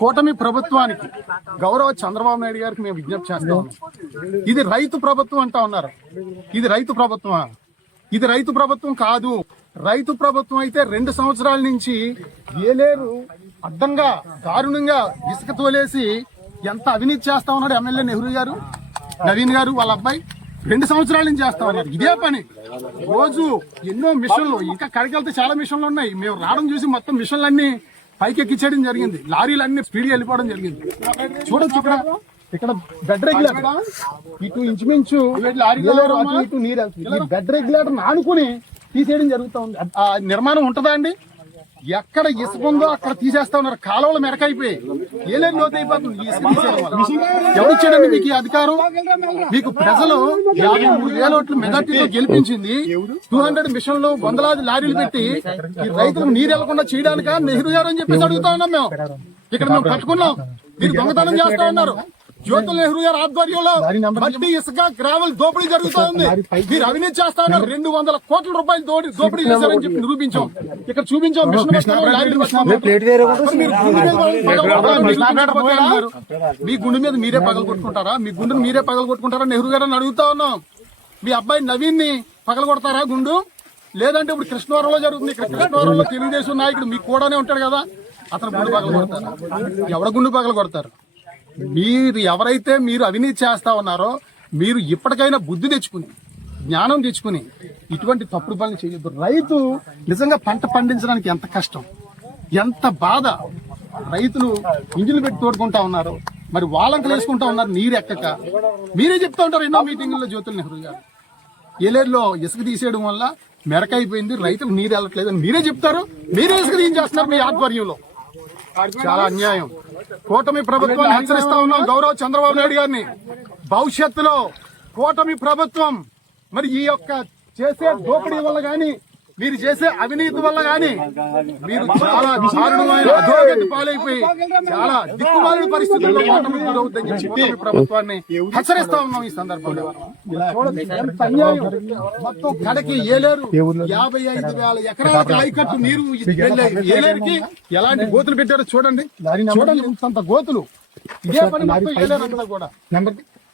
కూటమి ప్రభుత్వానికి గౌరవ చంద్రబాబు నాయుడు గారికి మేము విజ్ఞప్తి చేస్తాం. ఇది రైతు ప్రభుత్వం అంటా ఉన్నారు. ఇది రైతు ప్రభుత్వమా? ఇది రైతు ప్రభుత్వం కాదు. రైతు ప్రభుత్వం అయితే 2 సంవత్సరాల నుంచి ఏలేరు అడ్డంగా దారుణంగా ఇసుక తోలేసి ఎంత అవినీతి చేస్తా ఉన్నాడు ఎమ్మెల్యే నెహ్రూ గారు, నవీన్ గారు వాళ్ళ అబ్బాయి 2 సంవత్సరాల నుంచి చేస్తా ఉన్నారు ఇదే పని. రోజు ఎన్నో మిషన్లు, ఇంకా కడికెళ్తే చాలా మిషన్లు ఉన్నాయి. మేము రావడం చూసి మొత్తం మిషన్లన్నీ పైకి ఎక్కించడం జరిగింది. లారీలన్నీ స్పీడ్ వెళ్ళిపోవడం జరిగింది. చూడొచ్చు ఇక్కడ బెడ్ రెగ్యులేటర్ ఇటు ఇంచుమించు ఇటు నీరు వెళ్తుంది. ఈ బెడ్ రెగ్యులేటర్ ఆనుకుని తీసేయడం జరుగుతూ ఉంది. ఆ నిర్మాణం ఉంటుందా అండి? ఎక్కడ ఇసుక ఉందో అక్కడ తీసేస్తా ఉన్నారు. కాలువలు మెరకైపోయి ఏలేని లోతు అయిపోతుంది ఈ ఇసుక తీసేయడం వల్ల. ఎవరిచ్చాడండి మీకు ఈ అధికారం? మీకు ప్రజలు 53,000 ఓట్లు మెజార్టీతో గెలిపించింది. 200 మిషన్లు, వందలాది లారీలు పెట్టి ఈ రైతులకు నీరు వెళ్లకుండా చేయడానిక నెహ్రూ గారు అని చెప్పేసి అడుగుతా ఉన్నాం. మేము ఇక్కడ మేము పట్టుకున్నాం, మీరు దొంగతనం చేస్తా ఉన్నారు. జ్యోతుల్ నెహ్రూ గారి ఆధ్వర్యంలో మట్టి ఇసుక గ్రావెల్ దోపిడీ జరుగుతూ ఉంది. మీరు అవినీతి చేస్తా ఉన్నారు. 200 కోట్ల రూపాయలు దోపిడీ చేశారని చెప్పి నిరూపించాం. ఇక్కడ చూపించాం. మీ గుండె మీద మీరే పగలు కొట్టుకుంటారా? మీ గుండెను మీరే పగలు కొట్టుకుంటారా నెహ్రూ గారు అని అడుగుతా ఉన్నాం. మీ అబ్బాయి నవీన్ ని పగలు కొడతారా గుండు? లేదంటే ఇప్పుడు కృష్ణవరంలో జరుగుతుంది. ఇక్కడ కృష్ణవరంలో తెలుగుదేశం నాయకుడు మీకు కూడానే ఉంటాడు కదా, అతను గుండు పగలు కొడతారా? ఎవడ గుండు పగలు కొడతారు? మీరు ఎవరైతే మీరు అవినీతి చేస్తా ఉన్నారో మీరు ఇప్పటికైనా బుద్ధి తెచ్చుకుని, జ్ఞానం తెచ్చుకుని ఇటువంటి తప్పుడు పనులు చేయొద్దు. రైతు నిజంగా పంట పండించడానికి ఎంత కష్టం, ఎంత బాధ. రైతులు ఇంజిన్లు పెట్టి తోడుకుంటా ఉన్నారు, మరి వాళ్ళంకలు వేసుకుంటా ఉన్నారు నీరు ఎక్కక. మీరే చెప్తా ఉంటారు ఎన్నో మీటింగుల్లో జ్యోతుల్ నెహ్రూ గారు. ఏలేరులో ఇసుక తీసేయడం వల్ల మెరకైపోయింది, రైతులు నీరు వెళ్ళట్లేదు అని మీరే చెప్తారు. మీరే ఇసుక తీయించేస్తున్నారు మీ ఆధ్వర్యంలో. చాలా అన్యాయం. కూటమి ప్రభుత్వాన్ని హెచ్చరిస్తా ఉన్నాం గౌరవ చంద్రబాబు నాయుడు గారిని. భవిష్యత్తులో కూటమి ప్రభుత్వం మరి ఈ యొక్క చేసే దోపిడీ వల్ల గాని, మీరు చేసే అవినీతి వల్ల గాని మీరు చాలా దారుణమైన అధోగతి పాలైపోయి చాలా దిక్కుమాలిన పరిస్థితుల్లో కూటమి గురవుతుందని చెప్పి కూటమి ప్రభుత్వాన్ని హెచ్చరిస్తా ఉన్నాం ఈ సందర్భంలో. మొత్తం కడకి ఏలేరు 55,000 ఎకరాలకు ఆయకట్టు నీరు ఏలేరుకి ఎలాంటి గోతులు పెట్టారో చూడండి. చూడండి ఇంత గోతులు. ఇదే పని మొత్తం ఏలేరు అంతా కూడా.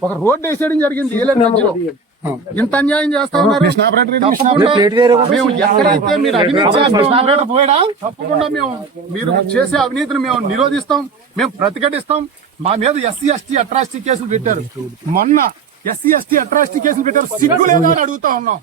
ఒక రోడ్డు వేసేయడం జరిగింది ఏలేరు మధ్యలో. ఇంత అన్యాయం చేస్తా ఉన్నారు. మేము ఎక్కడైతే మీరు అవినీతి చేస్తాం తప్పకుండా మీరు చేసే అవినీతిని మేము నిరోధిస్తాం, మేము ప్రతిఘటిస్తాం. మా మీద ఎస్సీ ఎస్టీ అట్రాసిటీ కేసులు పెట్టారు. మొన్న ఎస్సీ ఎస్టీ అట్రాసిటీ కేసులు పెట్టారు. సిగ్గు లేదా అని అడుగుతా ఉన్నాం.